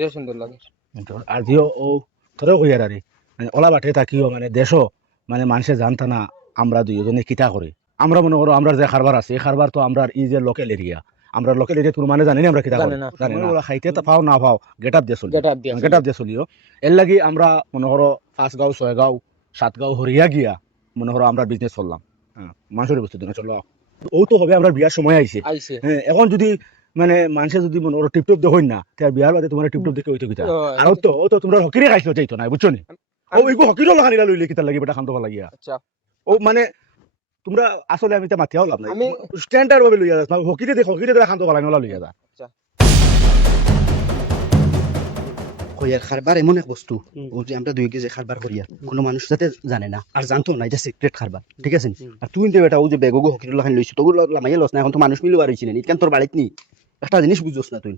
যে সুন্দর লাগে আর দিও ও তোরেও কইয়ার আরে মানে ওলা বাটে থাকিও মানে দেশও মানে মানুষে জানতা না আমরা দুইজনে কিতা করি আমরা মনে করো আমরা যে খারবার আছে এই খারবার তো আমরা ই যে লোকাল এরিয়া আমরা লোকাল এরিয়া তোর মানে জানি না আমরা কিতা করি জানি না ওরা খাইতে তো পাও না পাও গেট আপ দিয়ে চলি গেট আপ দিয়ে চলিও এর লাগি আমরা মনে করো 5 গাঁও 6 গাঁও 7 গাঁও হরিয়া গিয়া মনে করো আমরা বিজনেস করলাম মানুষের বস্তু দিন চলো ও তো হবে আমরা বিয়ার সময় আইছে হ্যাঁ এখন যদি মানে মানুষে যদি মনে করো টিপটপ দেখুন না তার বিয়ার বাদে তোমার টিপটপ দেখে হইতো কিতা আর ও তো তোমরা হকিরে খাইছো চাইতো না বুঝছো নি ও এইগো হকিরও লাগানিলা লইলে কিতা লাগি বেটা খান্ত লাগিয়া আচ্ছা ও মানে তোমরা আসলে আমি তা মাতিয়াও লাভ নাই আমি স্ট্যান্ডার্ড ভাবে লইয়া যাস হকিতে দেখো হকিতে খান্ত লাগানিলা লইয়া যা কইয়ার খারবার এমন এক বস্তু ও যে আমরা 2 কেজি খারবার করিয়া কোনো মানুষ যাতে জানে না আর জানতো না এটা সিক্রেট খারবার ঠিক আছে আর তুই তো বেটা ও যে বেগগো হকিরুল্লাহ খান লইছ তোগুলো লামাইয়া লস না এখন তো মানুষ মিলু আর হইছে না ইতকান তোর বাড়িত নি একটা জিনিস বুঝছস না তুই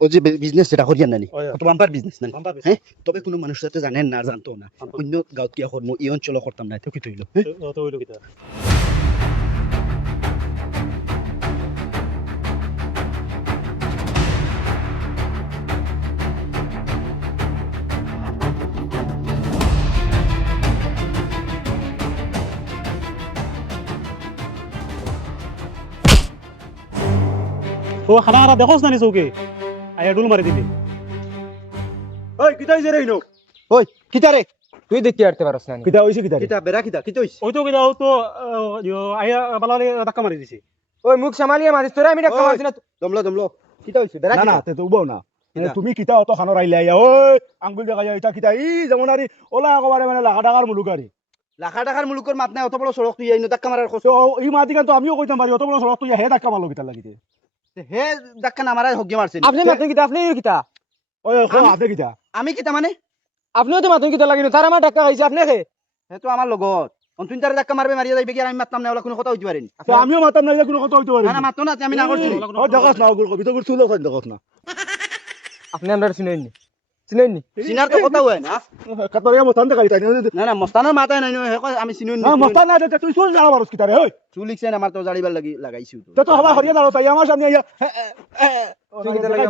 ও যে বিজনেস যেটা করিয়া নানি তো বাম্পার বিজনেস না হ্যাঁ তবে কোনো মানুষ যাতে জানে না আর জানতো না অন্য গাঁত কিয়া করমু এই অঞ্চল করতাম না তো কি হইলো তো হইলো কিতা তো খানা খানা দেখোস না নি চৌকে আয়া ডুল মারি দিলি ওই কিতা হইছে রে ইনো ওই কিতা রে তুই দেখতে আরতে পারছ না কিতা হইছে কিতা কিতা বেরা কিতা কিতা হইছে ওই তো কিতা ও তো আয়া বালালে ধাক্কা মারি দিছে ওই মুখ সামালিয়ে মারিস তোরা আমি ডাক্কা মারছি না দমলো কিতা হইছে বেরা না না তে তো উবাও না তুমি কিতা অত খানো রাইলে আইয়া ওই আঙ্গুল দেখা যায় এটা কিতা ই যেমন আরি ওলা একবারে মানে লাখা টাকার মুলুকারি লাখা টাকার মুলুকর মাত নাই অত বড় সড়ক তুই আইনো ধাক্কা মারার তো এই মাদিকান তো আমিও কইতাম পারি অত বড় সড়ক তুই হে ধাক্কা মারলো কিতা লাগিতে হে ধাক্কা না মারার হগ্গে মারছেন আপনি মাতুন কিতা আপনি কিতা ওই কো আপনি কিতা আমি কিতা মানে আপনিও তো মাতুন কিতা লাগিনো তার আমার ডাক্কা খাইছে আপনি কে হে তো আমার লগত অন্তুন তারে ধাক্কা মারবে মারিয়া যাইবে কি আর আমি মারতাম না ওলা কোনো কথা হইতে পারেনি তো আমিও মাতাম না যে কোনো কথা হইতে পারি না না মারতো না আমি না করছি ও দেখাস না ওগুলো কবি তো গুলো চুলো দেখাস না আপনি আমরা চিনেননি চিনেননি সিনার তো কথা হয় না কাতরিয়া মস্তান দেখাই তাই না না মস্তানের মাথায় নাই হে কয় আমি চিনুন না মস্তান না তুই চুল জ্বালা মারস কিতা রে ওই চুল লিখছেন আমার তো জাড়িবার লাগি লাগাইছি তো তো হবা হরিয়া দাঁড়াও তাই আমার সামনে আইয়া তুই কিতা লাগি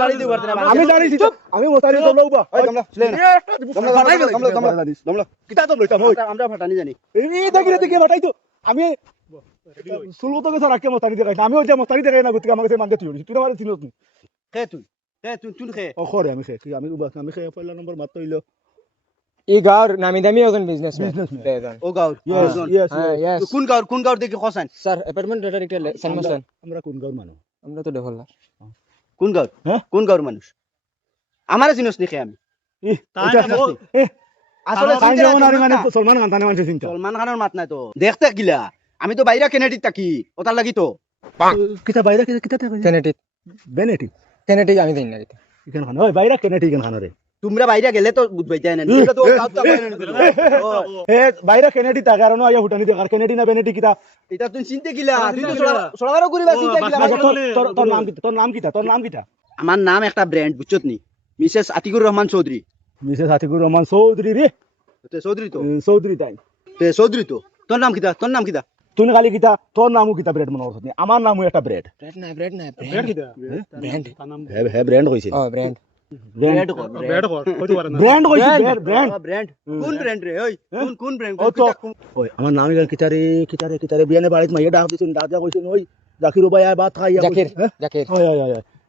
জাড়ি দিও পারতে না আমি দাঁড়িয়েছি চুপ আমি মস্তানি তো লউবা ওই তোমরা তোমরা কিতা তো লইতাম ওই আমরা ফাটানি জানি এই দেখি বাটাই তো আমি সুলগো তো গেছ রাখকে মস্তানি দেখাই আমি ওই যে মস্তানি দেখাই না গতি আমাকে সে মানতে তুই তুই আমার চিনস নি খে তুই চুল খে ও খরে আমি খে আমি উবাস আমি খে পয়লা নম্বর মাত্র হইলো এই গাঁর নামি দামি একজন বিজনেসম্যান Businessman. দেজন ও গাঁর ইয়েস হ্যাঁ ইয়েস কোন গাঁর দেখি খসান স্যার অ্যাপার্টমেন্ট ডাইরেক্টর সানমাসন আমরা কোন গাঁর মানুষ আমরা তো ডেভেলপার কোন গাঁর হ্যাঁ? কোন গাঁর মানুষ আমারে চিনস নি খে আমি আসলে কারণ যেমন আর মানে সলমান খান তানে মানুষ চিন্তা সলমান খানের মাত নাই তো দেখতে গিলা আমি তো বাইরা কেনেডিত থাকি ওটার লাগি তো কিতা বাইরে কিতা কেনেটিক বেনেটি কেনেটিক আমি জানি না এটা ইখান খান ওই বাইরে কেনেটি ইখান খান রে তোমরা বাইরা গেলে তো বুঝবাই যায় না তোমরা তো গাঁত তা বাইরে নিছিল এ বাইরে কেনেটি তা কারণ আইয়া হুটানি দে কেনেটি না বেনেটি কিতা এটা তুই চিনতে গিলা তুই তো সড়াবারও করিবা চিনতে গিলা তোর নাম কিতা আমার নাম একটা ব্র্যান্ড বুঝছত নি মিসেস আতিকুর রহমান চৌধুরী মিসেস আতিকুর রহমান চৌধুরী রে তে চৌধুরী তো চৌধুরী তাই তে চৌধুরী তো তোর নাম কিতা তুই খালি কিতা তোর নামও কিতা ব্রেড মনে করছিস আমার নামও একটা ব্রেড ব্র্যান্ড না ব্র্যান্ড কিতা ব্র্যান্ড তার নাম হে ব্র্যান্ড কইছে ও ব্র্যান্ড ব্র্যান্ড কর ব্র্যান্ড কর কইতে পারে না ব্র্যান্ড কইছে ব্র্যান্ড ব্র্যান্ড কোন ব্র্যান্ড রে ওই কোন ব্র্যান্ড ও তো ওই আমার নাম ইগান কিতারে বিয়ানে বাড়িত মাইয়া ডাক দিছেন দাদা কইছেন ওই জাকির ভাই আয় ভাত খাইয়া জাকির জাকির ওই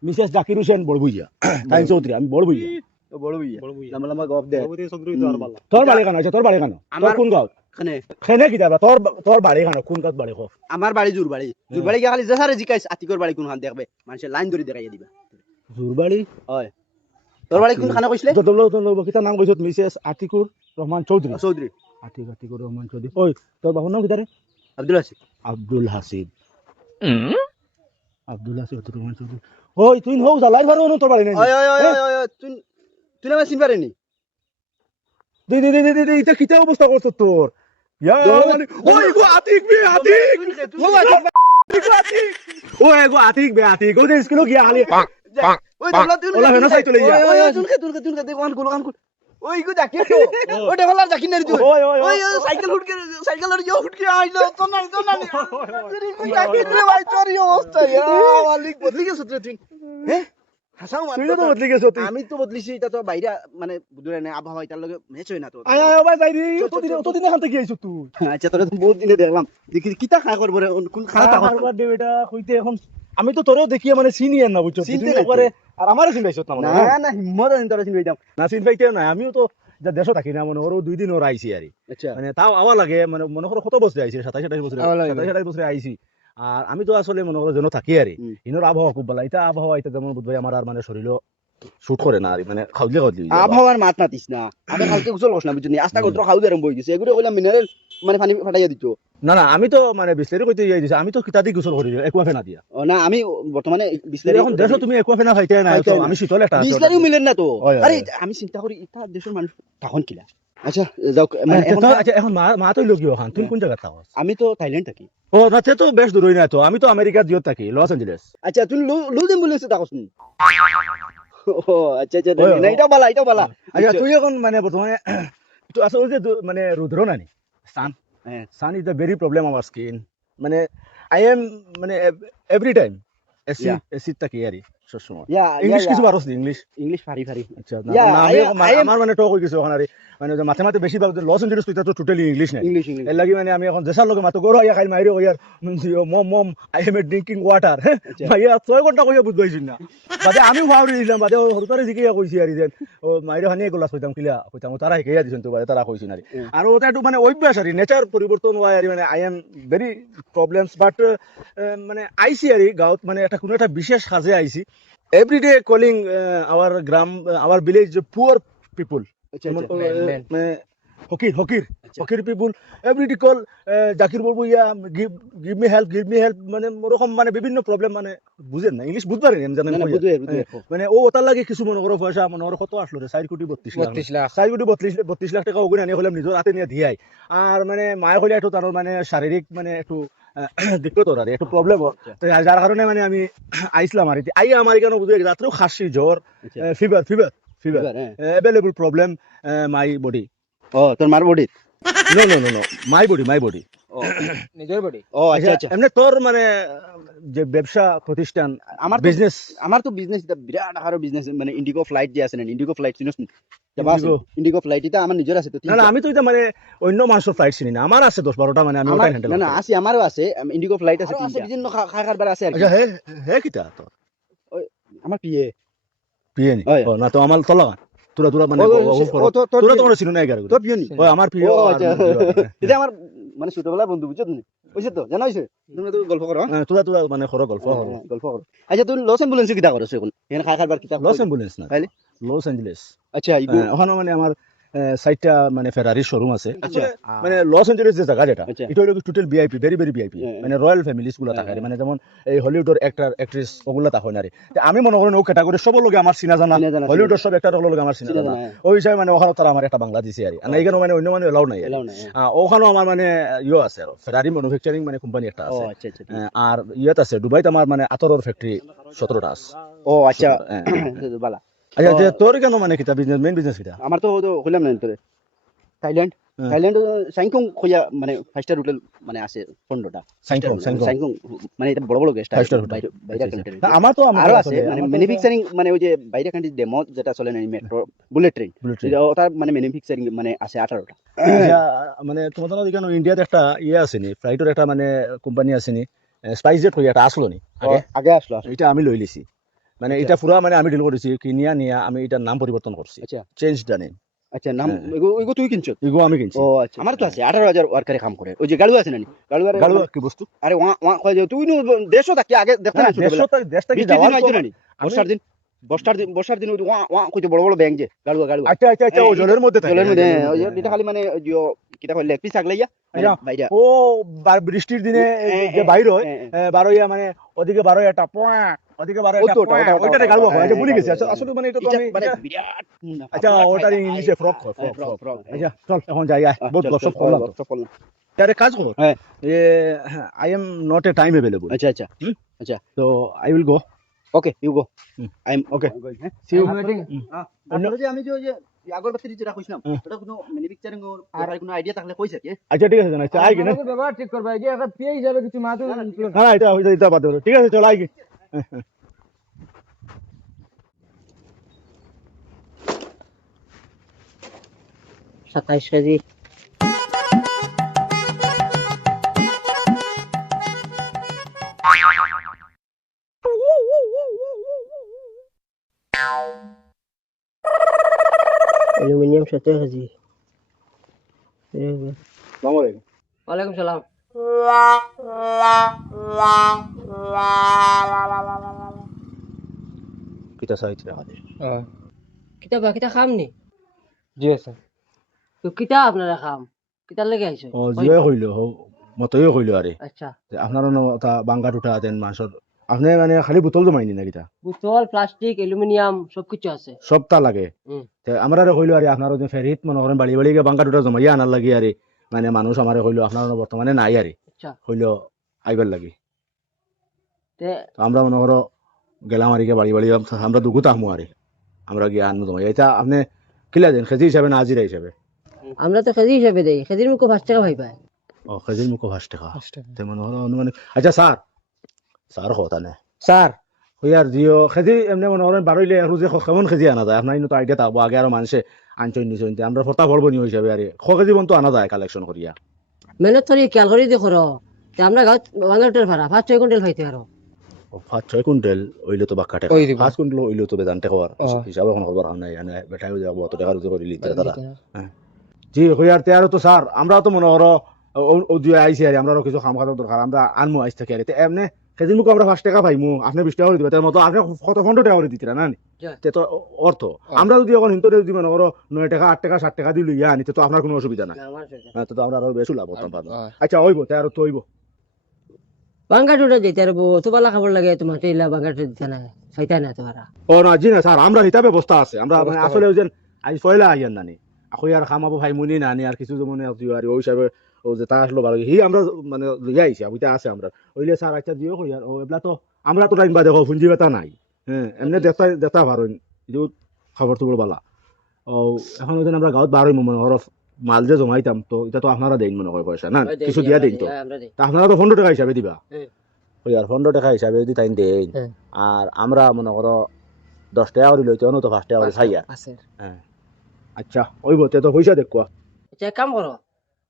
মিসেস জাকির হোসেন বড়বুইয়া তাই চৌধুরী আমি বড়বুইয়া তো বড় ভাইয়া বড় ভাইয়া লম্বা লম্বা গপ দে বাবুতে চৌধুরী তো আর বালা তোর বাড়ি কানো তোর বাড়ি কানো তোর আমার- কোন গাঁও খানে খেনে কিতা তোর বাড়ি কানো কোন গাঁত বাড়ি কো আমার বাড়ি জুরবাড়ি গিয়া খালি যেসারে জিকাইছ আতিকুর বাড়ি কোন খান দেখবে মানুষে লাইন ধরে দেখাইয়া দিবা জুরবাড়ি হয় তোর বাড়ি কোন খানে কইছিলে তো কিতা নাম কইছত মিসেস আতিকুর রহমান চৌধুরী চৌধুরী আতিকুর রহমান চৌধুরী ওই তোর বাবার নাম কিতা রে আব্দুল হাসিব আব্দুল হাসিব আব্দুল রহমান চৌধুরী ওই তুই হোক জ্বালাই ভালো তোর বাড়ি নাই ওই ওই ওই ওই ওই তুই তুই না চিন পারেনি দে এটা কিতা অবস্থা করছ তোর ইয়া মানে ওই গো আতিক আতিক ও দেশ কিলো গিয়া খালি ওই দমলা তুই ওলা ভেনা সাই চলে যা ওই ওই তুলকে দেখ কান কুল ওই গো জাকি তো ওই ডেভেলপার জাকি না তুই ওই ওই সাইকেল আর ইয়া হুটকে আইলো তো নাই তুই জাকি রে ভাই তোর এই অবস্থা ইয়া মালিক বদলি গেছ তুই হ্যাঁ হাসাও তুই তো বদলি গেছো তুই আমি তো বদলিছি এটা তো বাইরে মানে দূরে নাই আবহাওয়া এটার লগে ম্যাচ হয় না তো আয় আয় ভাই যাই রে চল, চল, চল। অতদিন এখান থেকে আইছো তুই আচ্ছা তোরা তো বহুত দিনে দেখলাম দেখি কিতা খা করবো রে কোন খানা তা হারবার দে বেটা কইতে এখন আমি তো তোরও দেখিয়ে মানে চিনি আর না বুঝছো চিনতে তুই নাই তো। একবারে আর আমারও চিনি পাইছো না না না হিম্মত আছে তোরা চিনি দাম না চিনি পাইতে না আমিও তো যা দেশও থাকি না মনে ওর 2 দিন ওর আইছি আর আচ্ছা মানে তাও আওয়া লাগে মানে মনে করো কত বছর আইছি 27 বছর আওয়া লাগে। 27 বছরে আইছি আর আমি তো আসলে মনে করো যেন থাকি আর হুম। ইনোর আবহাওয়া খুব ভালো এটা আবহাওয়া এটা যেমন বুধ ভাই আমার আর মানে শরীরও শুট করে না আর মানে খাওয়ালে খাওয়ালে আবহাওয়ার মাত মাতিস না আমি কালকে গোসল করছ না বুঝলি আস্তা গোত্র খাওয়া আরম্ভ হয়ে গেছে এগুলো কইলাম মিনারেল মানে পানি ফাটাইয়া দিত না না আমি তো মানে বিসলেরি কইতে যাই দিছি আমি তো কিতাদি গোসল করি একোয়া ফেনা দিয়া ও না আমি বর্তমানে তুই এখন দেশো তুমি একোয়া ফেনা খাইতে না খাইতে তো না। আমি শীতল একটা আছে বিসলারিও মিলেন না তো হয়, হয়, আরে হয়। আমি চিন্তা করি এটা দেশের মানুষ তখন কিলা আচ্ছা যাও মানে এখন আচ্ছা এখন মা তো লোক ওখান তুই কোন জায়গা থাকো আমি তো থাইল্যান্ড থাকি ও না সে তো বেশ দূরই না তো আমি তো আমেরিকার জিওত থাকি লস এঞ্জেলেস আচ্ছা তুই লুজ অ্যাম্বুলেন্সে থাকস নি ও আচ্ছা আচ্ছা হয়, না এটাও বালা এটাও বালা আচ্ছা তুই এখন মানে বর্তমানে তো আসলে যে মানে রুদ্র নানি সান হ্যাঁ। Sun is the very problem আমার স্কিন মানে আই এম মানে every time AC Yeah. AC থাকি আরি সবসময় ইয়া ইংলিশ কিছু পারোস ইংলিশ ইংলিশ ফারি ফারি আচ্ছা না Yeah, না, I আমি- am- মানে I am- আমার মানে টক হয়ে গেছে ওখানে আরে মানে যে মাথে মাথে বেশিরভাগ লস এঞ্জেলেস তুই তো টোটালি ইংলিশ নাই ইংলিশ ইংলিশ এর লাগি মানে আমি এখন দেশার লোকে মাতো গরো ইয়া খাই মাইরে কইয়ার mom mom I am drinking water আচ্ছা। ভাইয়া 6 ঘন্টা কইয়া বুঝবাইছিস না বাদে আমি ভাবরি দিলাম বাদে হরতারে জিকিয়া কইছি আর যেন ও মাইরে হানিয়ে গলাস কইতাম কিলা কইতাম ও তারা শিখাইয়া দিছেন তো বাদে তারা কইছিন আর হুম। আর ওটা একটু মানে অভ্যাস আর নেচার পরিবর্তন হয় আর মানে I am very problems but মানে আইসি আর গাঁৱত মানে একটা কোনো একটা বিশেষ সাজে আইসি এভরিডে কলিং আওয়ার গ্রাম আওয়ার ভিলেজ পুয়ার পিপল আচ্ছা যেমন আচ্ছা land. মানে হকির আচ্ছা। হকির পিপুল এভরিডে কল জাকির বলবো ইয়া গিভ মি হেল্প মানে ওরকম মানে বিভিন্ন প্রবলেম মানে বুঝেন না ইংলিশ বুঝতে পারেন আমি জানেন না না কইয়া। বুঝুয়ে বুঝুয়ে মানে ও ওটার লাগে কিছু মনে করো পয়সা মনে করো কত আসলো রে 4 কোটি 32 লাখ 32 লাখ 4 কোটি 32 লাখ টাকা ওগুলো আনিয়ে হলাম নিজের হাতে নিয়ে দিয়াই আর মানে মায়ে হলে একটু তার মানে শারীরিক মানে একটু দিক্কত আর একটু প্রবলেম তো যার কারণে মানে আমি আইসলাম আর আই আমার কেন বুঝে রাত্রেও খাসি জ্বর আচ্ছা ফিভার এবার, হ্যাঁ। অ্যাভেলেবল প্রবলেম মাই বডি ও তোর মার বডি নো মাই বডি ও নিজের বডি ও আচ্ছা আচ্ছা এমনি তোর মানে যে ব্যবসা প্রতিষ্ঠান আমার তো বিজনেস আমার তো বিজনেস এটা বিরাট আকারের বিজনেস মানে ইন্ডিগো ফ্লাইট যে আছে না ইন্ডিগো ফ্লাইট চিনস নি Indigo? ইন্ডিগো ফ্লাইট এটা আমার নিজের আছে তো না না আমি তো এটা মানে অন্য মানুষের ফ্লাইট চিনি না আমার আছে 10-12টা মানে আমি ওটাই হ্যান্ডেল না না আছে আমারও আছে ইন্ডিগো ফ্লাইট আছে আরো আছে তিনটা বিভিন্ন খাবার আছে আর কি আচ্ছা হে কিটা তো আমার পিএ পিয়ে নি হয়। ও না তো আমার তো লাগা তোরা মানে তোরা তো চিনো না এগারে তোর পিএ নি ও আমার প্রিয় ও, আর আচ্ছা। প্রিয় আর, এটা আমার মানে ছোটবেলার বন্ধু বুঝছো তুমি বুঝছো তো জানা হইছে তুমি তো গল্প করো হ্যাঁ, তোরা মানে খরো গল্প করো গল্প করো আচ্ছা তুমি লস অ্যাম্বুলেন্স কিটা করছ এখন এখানে খাবার কিটা লস অ্যাম্বুলেন্স না তাইলে? লস অ্যাঞ্জেলেস আচ্ছা ইগো ওখানে মানে আমার সাইটটা মানে ফেরারি শোরুম আছে আচ্ছা। মানে লস এঞ্জেলেস যে জায়গা যেটা আচ্ছা। এটা হলো টোটাল ভিআইপি ভেরি ভিআইপি হ্যাঁ। মানে রয়্যাল ফ্যামিলিজ গুলো থাকে হ্যাঁ। মানে যেমন এই হলিউডের অ্যাক্টর অ্যাক্ট্রেস ওগুলো থাকে না রে তে আমি মনে করি ও ক্যাটাগরি সব লগে আমার চিনা জানা চিনা জানা, হলিউডের সব অ্যাক্টর লগে আমার চিনা চিনা জানা জানা, হ্যাঁ। ওই হিসাবে মানে ওখানে তারা আমার একটা বাংলা দিছে আর না এখানে মানে অন্য মানে এলাও নাই আর এলাও না হ্যাঁ। ওখানেও আমার মানে ইয়ে আছে আর ফেরারি ম্যানুফ্যাকচারিং মানে কোম্পানি একটা ও আছে আচ্ছা আচ্ছা আর ইয়েত আছে দুবাইতে আমার মানে আতরের ফ্যাক্টরি 17টা আছে ও আচ্ছা হ্যাঁ। বালা আচ্ছা ও। যে তোর কেন মানে কিটা বিজনেস মেইন বিজনেস কিটা আমার তো হইলাম না তোরে থাইল্যান্ড হ্যাঁ। থাইল্যান্ড সাইংকং কইয়া মানে 5 স্টার হোটেল মানে আছে 15টা সাইংকং সাইংকং মানে এটা বড় বড় গেস্ট 5 স্টার হোটেল বাইরে আচ্ছা, আচ্ছা। কান্ট্রি না, আমার তো আরো আছে মানে ম্যানুফ্যাকচারিং মানে ওই যে বাইরে কান্ট্রি ডেমো যেটা চলে না মেট্রো বুলেট ট্রেন ওটার মানে ম্যানুফ্যাকচারিং মানে আছে 18টা মানে তোমাদের এখানে ইন্ডিয়াতে একটা ইয়ে আছে নি ফ্লাইটের একটা মানে কোম্পানি আছে নি স্পাইস জেট হয়ে একটা আসলো নি আগে আগে আসলো এটা আমি লই লিছি মানে এটা পুরা মানে আমি ডিল করেছি কিনিয়া নিয়া আমি এটার নাম পরিবর্তন করছি আচ্ছা চেঞ্জ দা নেম আচ্ছা নাম হ্যাঁ। এগো তুই কিনছ ইগো আমি কিনছি ও আচ্ছা আমার তো আছে 18000 ওয়ার্কারে কাম করে ওই যে গাড়ু আছে না গাড়ুয়ারে গাড়ু কি বস্তু আরে ওয়া ওয়া কয় যে তুই দেশও থাকি আগে দেখতে না দেশটা কি বৃষ্টির দিন যাওয়ার আইতো না বর্ষার দিন ওই ওয়া কইতে বড় বড় ব্যাংক যে গাড়ুয়া আচ্ছা ও জলের মধ্যে থাকে জলের মধ্যে ওই যে এটা খালি মানে যে কিটা কই লেগ পিস আগলাইয়া আচ্ছা। বাইরা ও বৃষ্টির দিনে হ্যাঁ, যে বাইর হয় হ্যাঁ, বারোইয়া মানে ওদিকে বারোয়াটা ওদিকে বারোয়াটা ওইটাতে গাড়ু হয় আচ্ছা ভুলে গেছি আসলে মানে এটা তো আমি মানে বিরাট আচ্ছা ওটার ইংলিশে ফ্রক ফ্রক আচ্ছা চল এখন যাই বহুত গপসপ করলাম আরে কাজ কর হ্যাঁ। I am not a time available আচ্ছা আচ্ছা তো I will go okay you go I am Okay. হ্যাঁ সি ইউ তারপরে যে আমি যে ওই যে আগরবাতি যেটা কইছিলাম হুম। ওটা কোনো ম্যানুফ্যাকচারিং আর কোনো আইডিয়া থাকলে কইছে কি আচ্ছা ঠিক আছে জানাই আই গিয়ে আমাকে ব্যবহার ঠিক করবে যে একটা পেয়ে যাবে কিছু মাথা না এটা বাদ দেবো ঠিক আছে চল আই গিয়ে 27 কেজি অ্যালুমিনিয়াম 17 কেজি আসসালামু আলাইকুম। ওয়ালাইকুম সালাম কিতা চাইছে কিতা বা কিতা খাম নি জি আছে তো কিতা আপনারা খাম কিতার লেগে আইছো ও জিয়ে কইলো মতই কইলো আরে আচ্ছা যে আপনার তা বাঙ্গা টুটা দেন মাংসর আপনি মানে খালি বোতল জমাইনি না কিতা বোতল প্লাস্টিক অ্যালুমিনিয়াম সবকিছু আছে সবটা লাগে হুম। তে আমরা কইলো আরে আপনার যে ফেরিত মনে করেন বাড়ি বাড়ি গিয়ে বাঙ্গা টুটা জমাইয়া আনার লাগি আরে মানে মানুষ আমারে কইলো আপনার বর্তমানে নাই আরে আচ্ছা কইলো আইবার লাগি তে তো আমরা মনে করো গেলাম আর বাড়ি বাড়ি আমরা দুগুত আহমু আরে আমরা গিয়ে আনবো জমাই এটা আপনি কিলা দেন কেজি হিসাবে না হাজিরা হিসাবে আমরা তো কেজি হিসাবে দেই কেজির মুখ 5 টাকা ভাই পায় ও কেজির মুখ 5 টাকা তে মনে করো অনুমানিক আচ্ছা স্যার স্যার কথা না স্যার হইয়ার জিও খেজি এমনি মনে করেন বারইলে রোজে কেমন খেজি আনা যায় আপনার তো আইডিয়া থাকবো আগে আরো মানুষে আনছই নিছই আমরা ফটা বলবো নি হিসাবে আরে কেজি বন্ধু আনা যায় কালেকশন করিয়া মেহনত করি খেয়াল করি দেখো তে আমরা গাঁত বাংলাটার ভাড়া 5-6 কুইন্টাল খাইতে পারো 5-6 কুইন্টাল ওইলে তো বাক্কা টাকা ওই দিব। 5 কুইন্টাল ওইলে তো বেদান্তে খাওয়ার ও। হিসাবে এখন খবর নাই এনে বেটাই যাব অত টাকা রুজি করিলি তারা জি হইয়ার তে আর তো স্যার আমরা তো মনে করো ও দিয়ে আইছি আর আমরা কিছু খাম খাওয়ার দরকার আমরা আনমু আইস থেকে আর এমনি সেদিন মুখ আমরা 5 টাকা পাইমু আপনি 20 টাকা করে দিবেন তার মতো আপনি কত 15 টাকা করে দিতিরা না নি? Yeah. তে তো অর্থ আমরা যদি এখন হিন্তরে যদি মনে করো 9 টাকা 8 টাকা 60 টাকা দিল ইয়া আনিতে তো আপনার কোনো অসুবিধা নাই হ্যাঁ তো আমরা আরো বেশি লাভ হতাম পাবো আচ্ছা হইব তে আর তো হইব বাঙ্গাটুটা দিতে পারবো তো বালা খাবার লাগে তোমার টেলা বাঙ্গাটুটা দিতে না খাইতে না তোমারা ও না জি না স্যার আমরা হিতা ব্যবস্থা আছে আমরা মানে আসলে ওই যে আই ফয়লা আইয়ান নানি আকো আর খামাবো ভাই মুনি নানি আর কিছু যেমন আর ওই হিসাবে ও যে তা আসলো ভালো হি আমরা মানে লইয়া আইছি ওইটা আছে আমরা ওইলে স্যার আচ্ছা দিও কই আর ও এবলা তো আমরা তো টাইম বা দেখো ফুঞ্জি বেতা নাই হ্যাঁ এমনি দেখতা দেখতা পারো ಇದು খবর তো বালা ও এখন ওই আমরা গাঁত বারোই মনে করো মাল যে জমাইতাম তো এটা তো আপনারা দেন মনে করে পয়সা না কিছু দিয়া দিন তো তা আপনারা তো 15 টাকা হিসাবে দিবা ওই আর 15 টাকা হিসাবে যদি তাই দেন আর আমরা মনে করো 10 টাকা করে লইতে তো 5 টাকা করে খাইয়া হ্যাঁ আচ্ছা ওই বতে তো পয়সা দেখো আচ্ছা এক কাম করো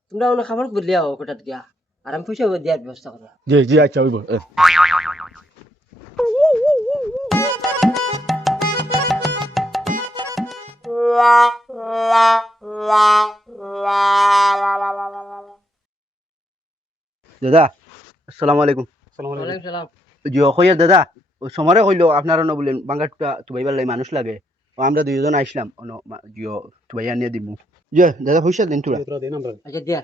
তোমরা ওনা খাবার বদলিয়া হোক ওটাত গিয়া আর আমি পয়সা দেওয়ার ব্যবস্থা করো জি জি আচ্ছা ওই দাদা আসসালামু আলাইকুম ওয়ালাইকুম সালাম জিও কইয়া দাদা ওই সমরে কইলো আপনারা ন বলেন বাঙ্গাটুটা তুবাইবার লাই মানুষ লাগে ও আমরা দুইজন আইছিলাম জিও তুবাইয়া নিয়ে দিমু জি দাদা পয়সা দিন তোরা আচ্ছা দিয়া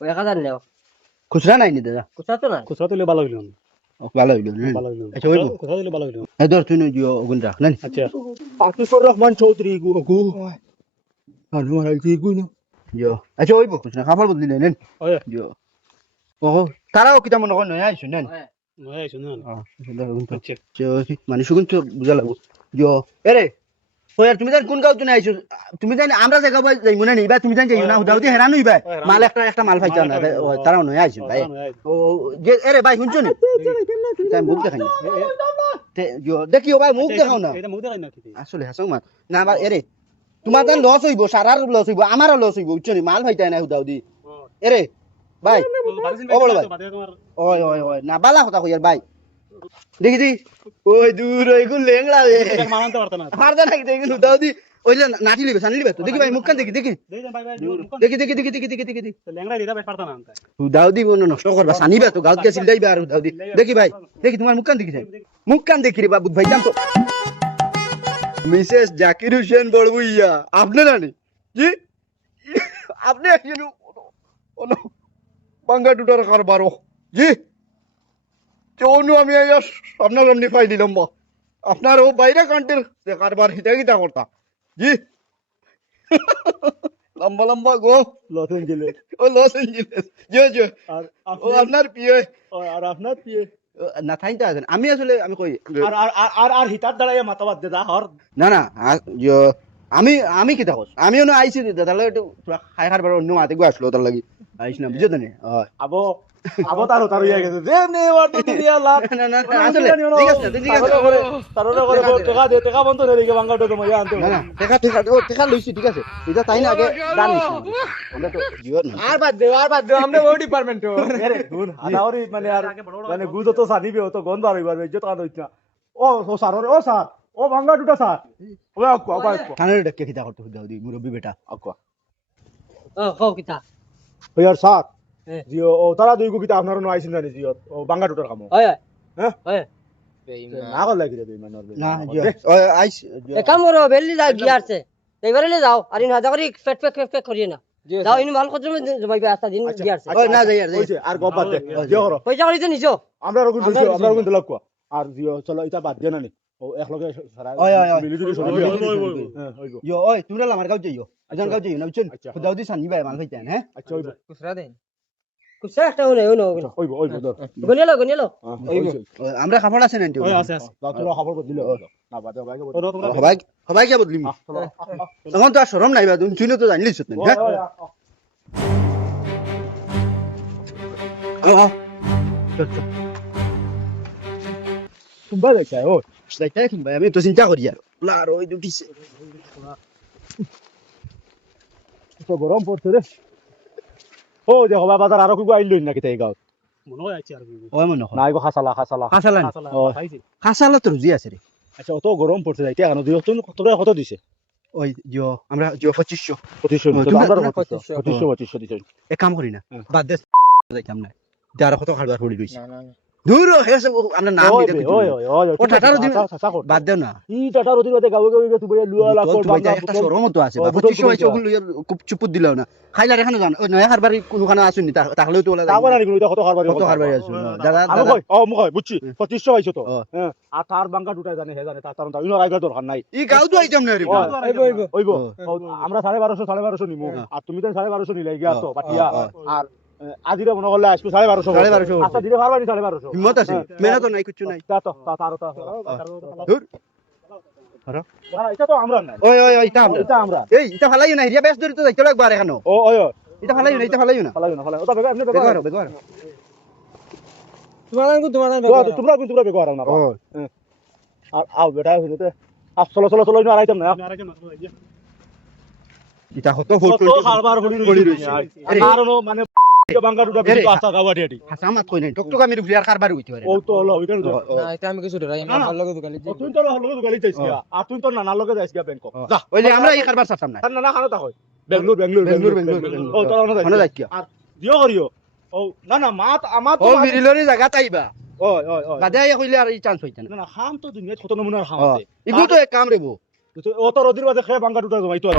ওই 1000 নেও খুচরা নাই নি দাদা কোথা তো না খুচরা দিলে ভালো হইল ও, ভালো হইলো ভালো হইল আচ্ছা হইব খুচরা দিলে ভালো হইল হ্যাঁ ধর তুই জিও ওগুন রাখ না আচ্ছা আকিফুর রহমান চৌধুরী গু আর তোমার আইছি গু না জিও আচ্ছা হইব খুচরা খাবার বদলি নেন ওই জিও ও তারাও কিতা মনে করেন নয় আইছো নেন নয় আইছো না আচ্ছা আচ্ছা মানুষ কিন্তু বুঝা লাগবো জিও এরে ওয়ার তুমি জান কোন গাঁও তুমি আইছো তুমি জান আমরা জায়গা বাই যাইমু না নিবা তুমি জান যাইও না হুদাউদি হেরান হইবা মাল একটা মাল পাইছো না তারাও নয় আইছো ভাই ও যে এরে ভাই শুনছো নি তাই মুখ দেখাই তে জিও দেখিও ভাই মুখ দেখাও না এটা মুখ দেখাই না কি আসলে হাসং মা না বা এরে তোমার জান লস হইব সারার লস হইব আমারও লস হইব বুঝছো নি মাল পাইতাই না হুদাউদি এরে ভাই ও বড় ভাই ওই ওই ওই না বালা কথা কইয়ার ভাই দেখি ওই দূর ওই গুল লেংলা রে মানতে পারতা না পারদা নাকি দেখি হুদাউদি ওইলে নাটি লিবে সানি লিবে তো দেখি ভাই মুখখান দেখি দেখি ভাই ভাই দেখি ল্যাংড়া দিদা বেশ পারতা না হুদাউদি মনে নষ্ট করবা সানিবা তো গাউত গেছিল যাইবা আর হুদাউদি দেখি ভাই দেখি তোমার মুখখান দেখি যাই মুখখান দেখি রে বাবু ভাই দাম তো মিসেস জাকির হোসেন বড়বুইয়া আপনি নানি জি আপনি একজন বাঙ্গা টুটার কারবারও জি চৌনু আমি আপনার সামনে ফাই দিলাম বা আপনার ও বাইরে কান্টের কারবার হিতা গিতা করতা জি লম্বা লম্বা গো লস এঞ্জেলেস ও লস এঞ্জেলেস জি আর ও আপনার পিয়ে আর আপনার পিয়ে না থাইতা আছেন আমি আসলে আমি কই আর আর আর আর হিতার দ্বারা মাতাবাদ দে দা হর না না আমি আমি কি দেখো আমিও না আইছি দাদা লাগে একটু খাই খার বার অন্য মাতে গো আসলো তার লাগি আইস না বুঝছো না আবো আবো তার ইয়া গেছে যে নে ওয়ার্ড দিয়া লাভ না না আসলে ঠিক আছে ঠিক আছে তারলে করে টাকা দে টাকা বন্ধ রে দিকে বাঙ্গাটো তো মজা আনতে না না দেখা লইছি ঠিক আছে এটা তাই না আগে গান নিছি আমরা তো জিও না আর বাদ দে আমরা ওই ডিপার্টমেন্ট আরে দুন আদাওরি মানে আর মানে গুজ তো সানিবে তো গন্ধ আর হইবার ইজ্জত কান হইতা ও স্যার ও বাঙ্গাটোটা স্যার ও আকো কানের ডেকে খিতা করতে দাও দি মুরব্বি বেটা আকো কও কিতা ইয়ার স্যার হ্যাঁ। জিও ও তারা দুই গুকিতা আপনার নো আইছেন জানি জিও ও বাঙ্গাটোটার কাম হয় হ্যাঁ হয় না কল লাগি রে বেমান না জিও আইস এক কাম করো বেলি যা গিয়ারছে এবারে লে যাও আর ইন হাজা করি পেট করিয়ে না যাও ইন মাল কত জমাইবে আস্তা দিন গিয়ারছে ওই না যাই আর যাই হইছে আর গপ বাদ দে জিও করো পয়সা করি তো নিছো আমরা রকম দিছি আমরা রকম দিলাক কো আর জিও চলো এটা বাদ দে না নি ও এক লগে সারা ওই, ওই, ওই। মিলি জুলি সব ওই, ওই, ওই, ওই, ওই। হ্যাঁ হইবো ইয়ো ওই তোমরা আমার গাঁও যাইও আজান গাঁও যাইও না বুঝছেন আচ্ছা। খুদাও দি সানি ভাই মাল হইতেন হ্যাঁ আচ্ছা হইবো খুচরা দেন কুসা একটা হলো হলো হইবো ধর গনিলো আমরা খাবার আছে না ওই আছে আছে দাও তোরা খবর করে দিলে না বাদে বাইকে ওরা তোমরা সবাই সবাই কে বদলিম চলো তখন তো আর শরম নাই বা তুমি শুনে তো জানলিস না হ্যাঁ আও তুমি দেখছ ও যাইতে কিনবা আমি তো চিন্তা করি আর লা আর ওই দুটিছে তো গরম পড়ছে রে ও দেখো বাজার আরো কিছু আইল নাকি তাই গাঁও মনে হয় আছে আর কি ওই মনে হয় না এগো হাসালা খাসালান আসলে ও। পাইছি খাসালা তো রুজি আছে রে আচ্ছা অত গরম পড়ছে যাইতে এখন দিও তুমি তোরা কত দিছে ওই জিও আমরা জিও 2500 2500 তোমরা- আমরা তোমরা 2500 দিছে এক কাম করি না হুম। বাদ দে যাইতাম না যারা কত খাবার পড়ি রইছে না দূর হেসে আমরা নাম ওই দিতে ওই ওই ও টাটার দিন চাচা কর বাদ দেও না ই টাটার অধীন মতে গাও গাও তুই বলে লুয়া লাখ তো ভাই একটা শরম তো আছে ও, বা বুতল 2500 হইছে বুতল ওগুলো খুব চুপ দিলাও না খাইলা এখানে জান ওই নয়া হারবারি কোনখানে আসুনি তাহলেও তো ওলা তারপর আর কোনো কত খাবার কত হারবারি আসুন দাদা আমি দাদা কই ও মুখ বুঝছি 2500 হইছো তো ও। হ্যাঁ আর তার বাঙ্কা দুটাই জানে হে জানে তার তার ইনো রাইগার দরকার নাই ই গাও তো আইতাম না রে ও, আইবো ওইবো ও। আমরা 1250 নিমু হ্যাঁ। আর তুমি তো 1250 নিলে গিয়া তো ও, পাটিয়া ও, আর আজিরে মনে করলে আসবে 1250 1250 আচ্ছা দিলে পারবানি 1250 হিম্মত আছে হ্যাঁ। মেহনত নাই কিছু নাই তা তো তার দূর এটা তো আমরা নাই ওই ওই ওই এটা আমরা এটা আমরা এই এটা ফালাই না হিরিয়া বেশ ধরে তো যাইতে লাগবে আর এখানে ও ওই এটা ফালাই না এটা ফালাই না ফালাই না ওটা বেগার এমনি বেগর বেগার বেগর তোমার তোমরা বেগার না ও আর আও বেটা হইতে আপ চলো চলো চলো ইনো আইতাম না আরেকজন এটা কত ফোট কত খাবার পড়ি রইছে। আরে। কারণও মানে বাঙ্গা দুটা আরে। বেশি আস্তা গাওয়াটি হাসামাত কই নাই টকটক আমি রুফি আর কারবার হইতে পারে ও তো হলো ওইখানে তো না এটা আমি কিছু ধরাই না, না। আমার লগে দোকানে ও তুই তো লগে গালি চাইছিস আর তুই তো নানার লগে যাইছিস ব্যাংক যা ওই যে আমরা এই কারবার ছাড়তাম না আর না খানো তা হয় বেঙ্গলোর ও তো মনে যাইকিয়া আর দিও করিও ও না না মা আমার ও তো মিরিলরি জায়গা তাইবা ওই ওই ওই বাদে আইয়া কইলে আর এই চান্স হইতা না না না খাম তো দুনিয়াত কত নমুনার খাম ও আছে ইগু তো এক কাম রেবো ও তো রদির বাদে খেয়ে বাঙ্গা দুটা জমাইতো আর